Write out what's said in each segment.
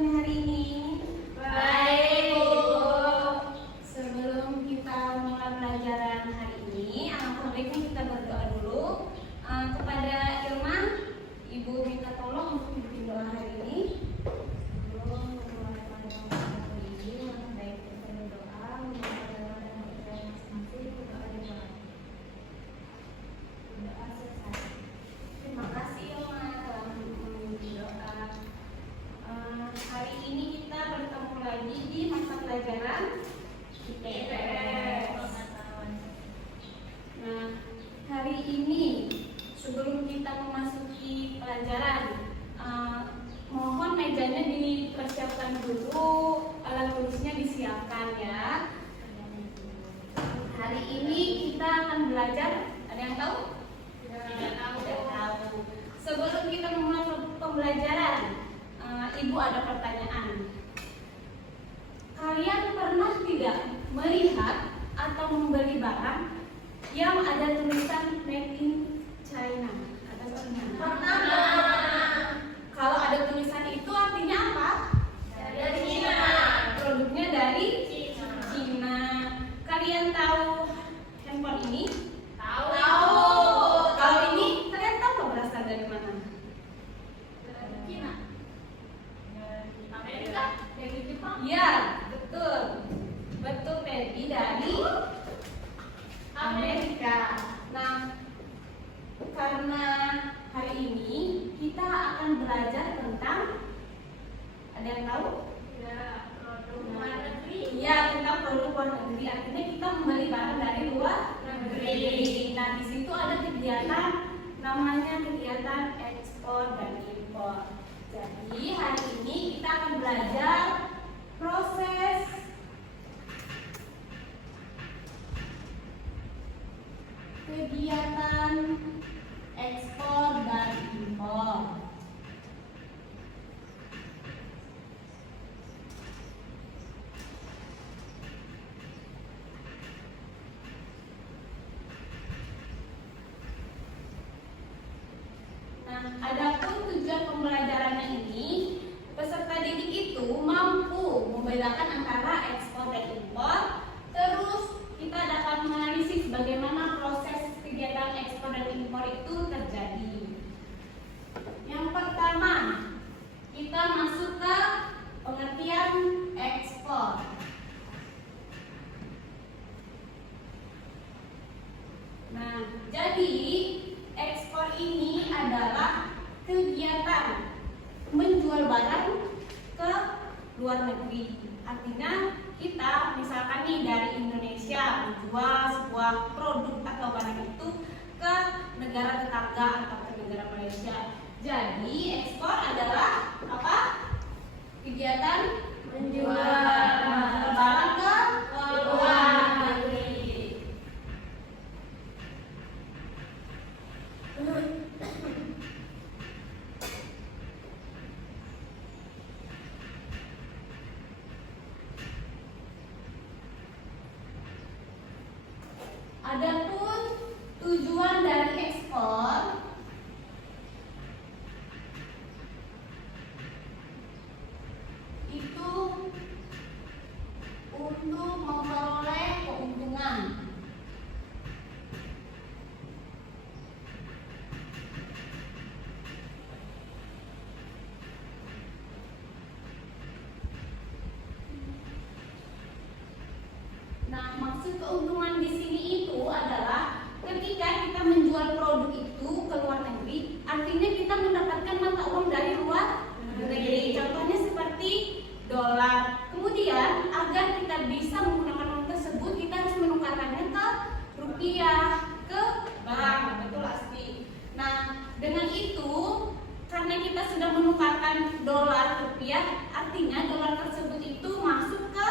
kabarnya hari ini? Baik, Bu. Sebelum kita mulai pelajaran hari ini, alangkah baiknya kita berdoa dulu kepada Ilma. Ibu minta tolong untuk bikin doa hari ini. Sebelum memulai pelajaran hari ini, alangkah baiknya kita berdoa meminta doa dan berdoa masing-masing. Berdoa dimulai. Berdoa selesai. Terima kasih Ilma telah memimpin doa. Hari ini kita bertemu lagi di mata pelajaran IPS. Nah, hari ini sebelum kita memasuki pelajaran, mohon mejanya dipersiapkan dulu, alat tulisnya disiapkan ya. Hari ini kita akan belajar, ada yang tahu? Tidak tahu. Sebelum kita memulai pembelajaran, Ibu ada pertanyaan. Kalian pernah tidak melihat atau membeli barang yang ada tulisan Made in China? Ada Pernah. Kalau ada tulisan itu artinya apa? Dari Cina. Produknya dari Cina. Cina. Kalian tahu handphone ini? Tahu. Kalau ini kalian tahu nggak berasal dari mana? Dari Cina. Dari Amerika. Dari Jepang. Iya, betul. Betul, Peggy, dari Amerika. Nah, karena hari ini kita akan belajar tentang, ada yang tahu? Ya, produk luar negeri. Iya, tentang produk luar negeri. Artinya kita membeli barang dari luar negeri. Nah, di situ ada kegiatan namanya kegiatan ekspor dan impor. Jadi hari ini kita akan belajar proses kegiatan ekspor dan impor. Nah, adapun tujuan pembelajarannya ini, peserta didik itu mampu membedakan antara ekspor dan impor. Terus kita dapat menganalisis bagaimana proses kegiatan ekspor dan impor itu terjadi. Yang pertama, kita masuk ke pengertian ekspor. Nah, jadi ekspor ini adalah kegiatan menjual barang ke luar negeri. Artinya kita misalkan nih dari Indonesia menjual sebuah produk atau barang itu ke negara tetangga atau ke negara Malaysia. Jadi ekspor adalah apa? Kegiatan menjual barang ke luar negeri. Adapun tujuan dari ekspor itu untuk memperoleh keuntungan. Nah, maksud keuntungan di sini itu adalah ketika kita menjual produk itu ke luar negeri, artinya kita mendapatkan mata uang dari luar negeri. Contohnya seperti dolar. Kemudian agar kita bisa menggunakan uang tersebut, kita harus menukarkannya ke rupiah, ke bank, betul pasti. Nah, dengan itu karena kita sudah menukarkan dolar rupiah, artinya dolar tersebut itu masuk ke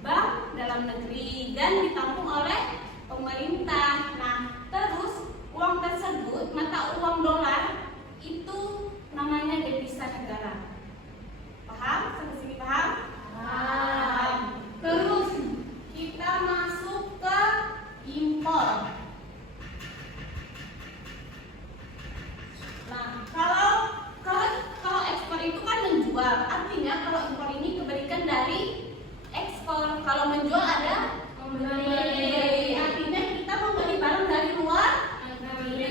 bank dalam negeri dan ditampung oleh pemerintah. Nah, terus uang tersebut, mata uang dolar itu namanya devisa negara. Paham? Sampai sini paham? Paham. Terus kita masuk ke impor. Nah, kalau ekspor itu kan menjual. Kalau menjual ada membeli. Artinya kita membeli barang dari luar negeri.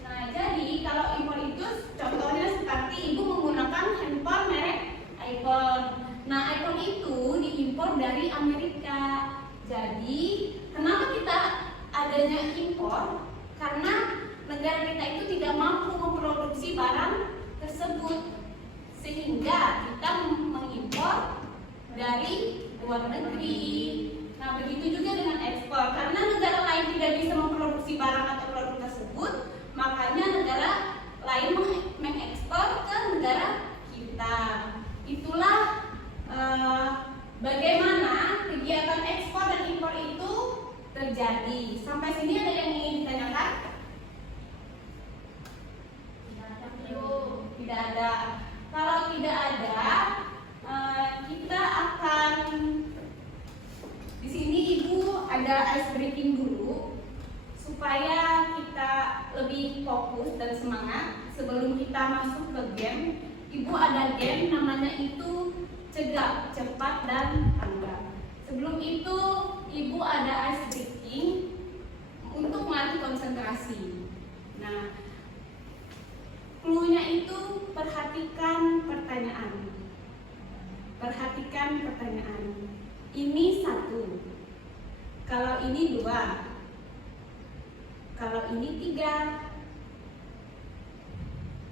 Nah, jadi kalau impor itu contohnya seperti ibu menggunakan handphone merek iPhone. Nah, iPhone itu diimpor dari Amerika. Jadi, kenapa kita adanya impor? Karena negara kita itu tidak mampu memproduksi barang tersebut, sehingga kita mengimpor dari luar negeri. Nah, begitu juga dengan ekspor. Karena negara lain tidak bisa memproduksi barang atau produk tersebut, makanya negara lain mengekspor ke negara kita. Itulah bagaimana kegiatan ekspor dan impor itu terjadi. Sampai sini ada yang ingin ditanyakan? Tidak ada. Kalau tidak ada, kita akan di sini ibu ada ice breaking dulu supaya kita lebih fokus dan semangat. Sebelum kita masuk ke game, ibu ada game namanya itu cegah, cepat, dan tanggap. Sebelum itu ibu ada ice breaking untuk melatih konsentrasi. Nah, clue-nya itu perhatikan pertanyaan. Perhatikan pertanyaan. Ini 1. Kalau ini 2. Kalau ini 3.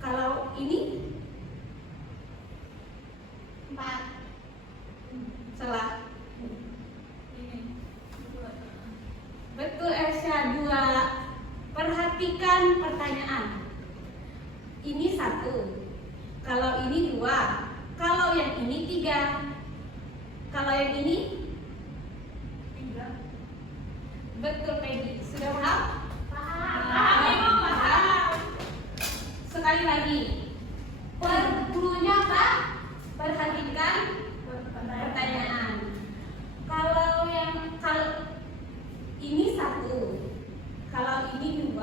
Kalau ini 4. Salah. Betul, Ersya, 2. Perhatikan pertanyaan. Ini 1. Kalau ini 2. Kalau yang ini 3. Kalau yang ini 3. Betul, Peggy. Sudah paham? Paham. Sekali lagi. Clue-nya apa? Perhatikan pertanyaan. Kalau ini 1. Kalau ini 2.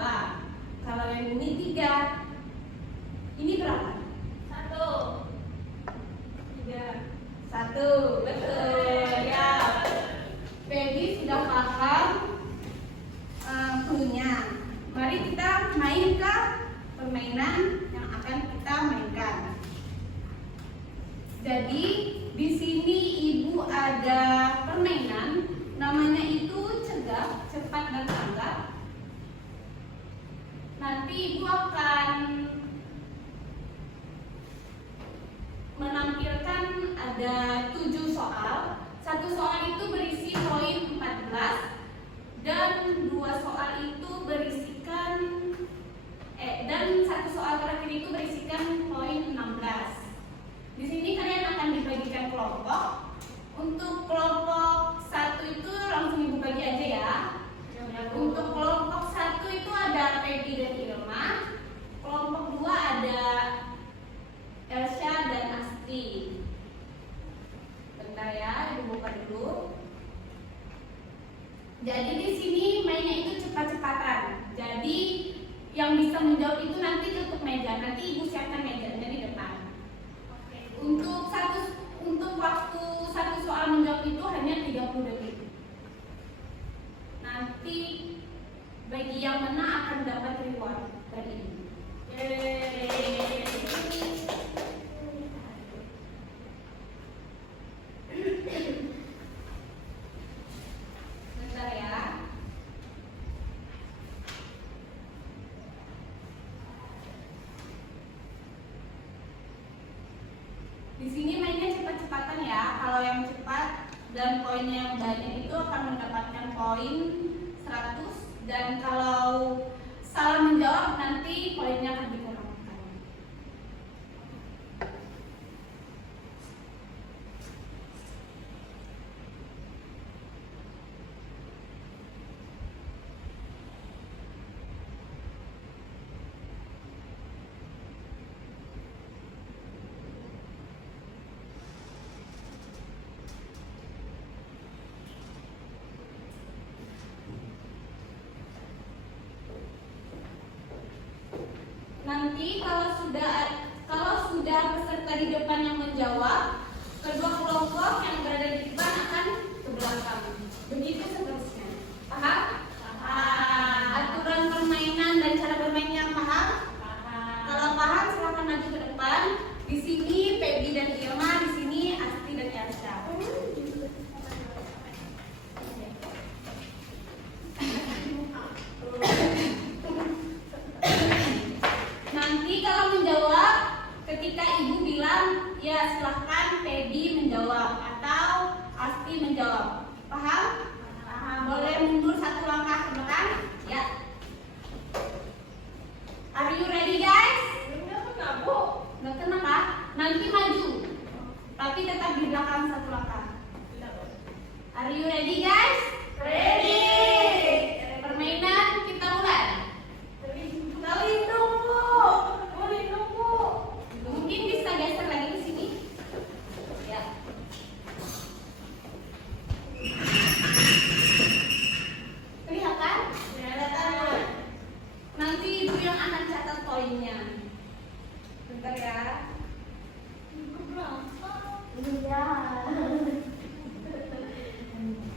Kalau yang ini 3. Ini berapa? 1. 3. 1. Betul. Ya. Peggy sudah paham clue-nya. Mari kita main ke permainan yang akan kita mainkan. Jadi di sini ibu ada permainan namanya itu cegah, cepat, dan tanggap. Nanti ibu akan menampilkan ada 7 soal. 1 soal itu berisi poin 14 dan 2 soal itu berisikan dan 1 soal terakhir itu berisikan poin 16. Di sini kalian akan dibagikan kelompok. Untuk kelompok 1 itu langsung ibu bagi aja ya. Untuk kelompok 1 itu ada Peggy dan Ilma. Kelompok 2 ada Elsya dan Asti. Bentar ya, ibu buka dulu. Jadi di sini mainnya itu cepat-cepatan. Jadi yang bisa menjawab itu nanti tutup meja. Nanti ibu siapkan mejanya di depan. Untuk waktu 1 soal menjawab itu hanya 30 detik. Nanti bagi yang menang akan dapat reward dari ini. Bentar ya. Di sini mainnya cepat-cepatan ya. Kalau yang cepat dan poinnya yang banyak itu akan mendapatkan poin 100, dan kalau salah menjawab nanti poinnya akan dikurangkan. Nanti kalau sudah peserta di depan yang menjawab, kedua kelompok yang berada di depan akan ke belakang. Begitu seterusnya. Paham? Paham. Aturan permainan dan cara bermainnya paham? Paham. Kalau paham silakan maju ke depan. Di sini Peggy dan Irma, di sini Asti dan Yasha. Nanti kalau menjawab, ketika ibu bilang ya silahkan Peggy menjawab atau Asti menjawab. Paham? Paham. Boleh mundur satu langkah ke belakang? Ya. Are you ready guys? Belum kena, Bu. Nggak kena kah? Nanti maju, tapi tetap di belakang satu langkah. Are you ready guys? Ready. Permainan kita mulai. Lindung, Bu. Oh, lindung, Bu. Mungkin bisa geser lagi ke sini. Ya. Kelihatan? Kelihatan. Nanti ibu yang akan catat poinnya. Bentar ya. Iya.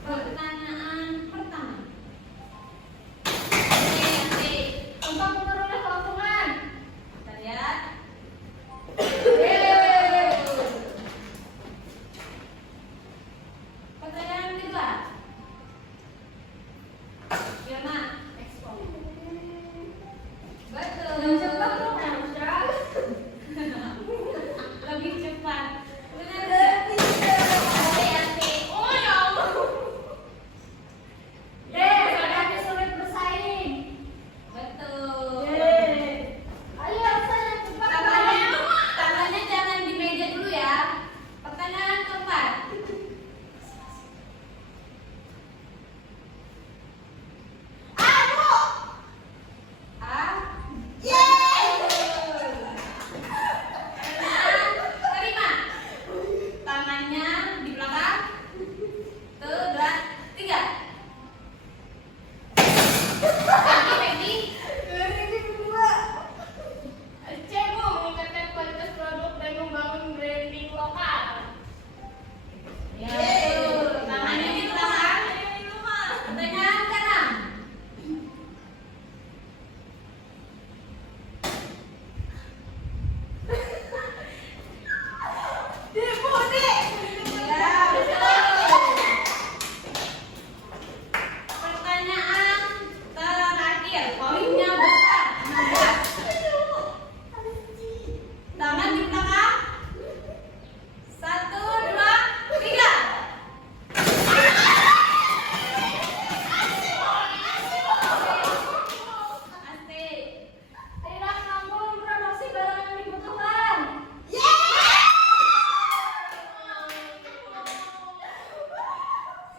Pertanyaan pertama. Oke. Tempat menurunnya kelangsungan. Kita lihat. Pertanyaan kedua. Irma, ekspor. Betul. Yang cepat dong, Elsa. Lebih cepat. Benar. Oh, ya Allah. Saudaraku sulit bersaing. Betul. Ayo, Elsa, yang cepat. Tangannya jangan di meja dulu ya. Pertanyaan keempat. Terima. Tangannya di belakang. Tuh, dua, tiga. Peggy. Cebo meningkatkan kualitas produk dan membangun branding lokal. Ya, betul. Tangannya di belakang. Pertanyaan keenam. Ya, betul. Pertanyaan terakhir, poinnya besar. 16. Tangan di belakang. 1, 2, 3. Asik. Tidak mampu memproduksi barang yang dibutuhkan.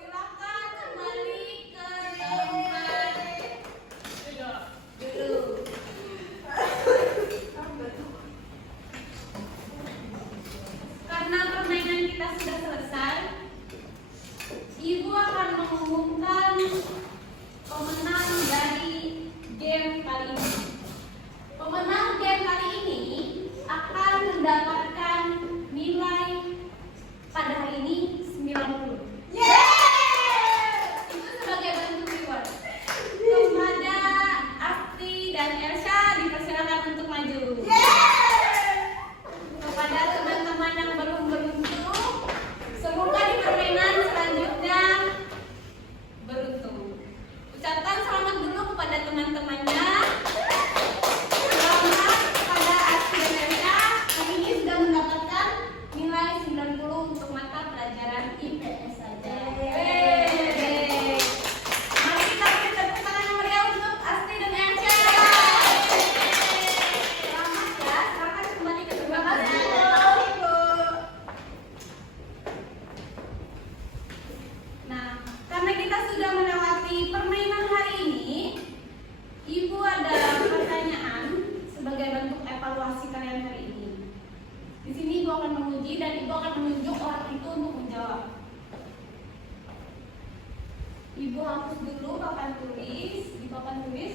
Silakan kembali ke tempat duduk. Karena permainan kita sudah selesai, ibu akan mengumumkan pemenang dari game kali ini. Pemenang game kali ini akan mendapatkan nilai pada hari ini 90. Itu sebagai bentuk reward. Kepada Asti dan Elsa dipersilakan untuk maju. Kepada teman-teman yang belum beruntung, semoga di permainan selanjutnya beruntung. Ucapkan selamat dulu kepada teman-temannya. Selamat kepada Asti dan Elsa. Hari ini sudah mendapatkan nilai 90 untuk mata pelajaran IPS saja. Mari kita beri tepuk tangan yang meriah untuk Asti dan Elsa. Selamat ya, silakan kembali ke tempat. Nah, karena kita sudah melewati permainan hari ini, Ibu ada pertanyaan sebagai bentuk evaluasi kalian hari ini. Di sini Ibu akan menguji dan Ibu akan menunjuk orang itu untuk menjawab. Ibu hapus dulu papan tulis, di papan tulis.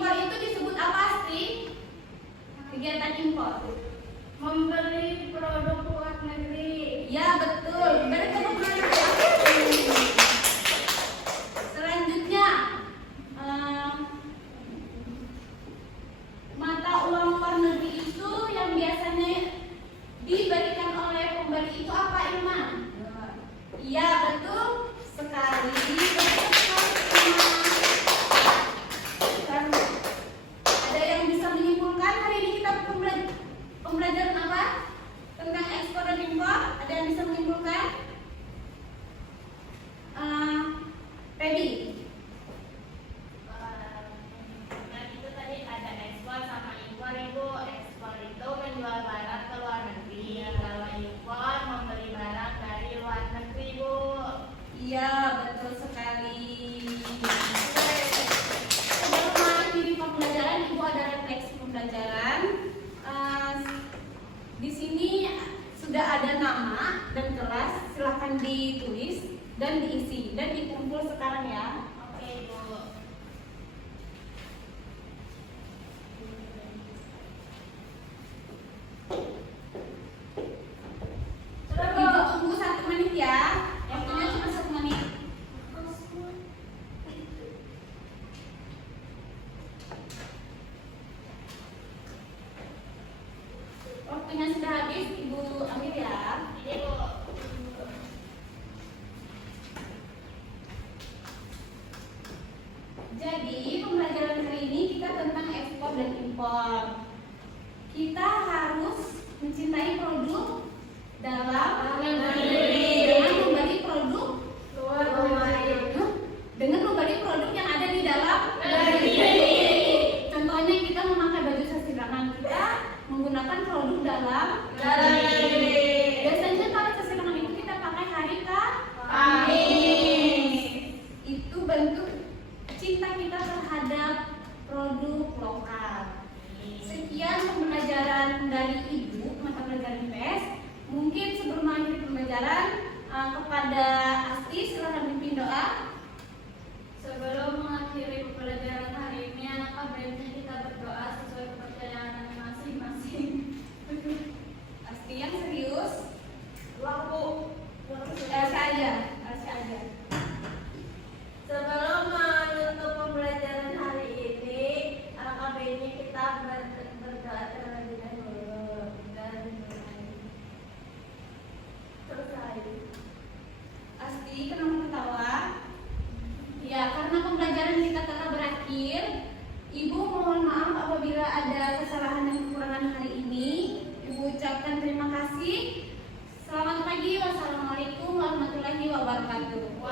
Impor itu disebut apa, Asti? Kegiatan impor. Membeli produk luar negeri. Ya, betul. Berarti kamu pernah lihat. Selanjutnya, mata uang luar negeri itu yang biasanya diberikan oleh pembeli itu apa, Irma? Iya, betul sekali. Betul sekali, Irma. Ada yang bisa menyimpulkan hari ini kita pembelajaran apa? Tentang ekspor dan impor? Ada yang bisa menyimpulkan? Feby. Nah, itu tadi ada ekspor sama impor, Ibu. Ekspor itu menjual barang ke luar negeri. Kalau impor membeli barang dari luar negeri, Bu. Iya, betul sekali. Sebelum mengakhiri pembelajaran, Ibu ada refleksi pembelajaran. Di sini sudah ada nama dan kelas, silahkan ditulis dan diisi dan dikumpul sekarang ya. Oke, Bu. Ibu tunggu 1 menit ya. Waktunya cuma 1 menit. Waktunya sudah habis, Ibu ambil ya. Ini, Bu. Jadi pembelajaran hari ini kita tentang ekspor dan impor. Kita harus mencintai produk dalam negeri dengan membeli produk Luar negeri. dengan membeli produk yang ada di dalam negeri. Contohnya kita memakai baju sasirangan, kita menggunakan produk dalam negeri. Biasanya kalau sasirangan itu kita pakai hari Kamis. Itu bentuk cinta kita terhadap produk lokal. Sekian pembelajaran dari Ibu, mata pelajaran IPS. Mungkin sebelum mengakhiri pembelajaran, kepada Asti silakan pimpin doa. Sebelum mengakhiri pembelajaran hari ini, alangkah baiknya kita berdoa sesuai kepercayaan masing-masing. Asti yang serius. Laku. Elsa aja. Sebelum menutup pembelajaran hari ini, alangkah baiknya kita berdoa terlebih dahulu dan selesai. Asti, kenapa ketawa? Ya, karena pembelajaran kita telah berakhir. Ibu mohon maaf apabila ada kesalahan dan kekurangan hari ini. Ibu ucapkan terima kasih. Selamat pagi. Wassalamualaikum warahmatullahi wabarakatuh.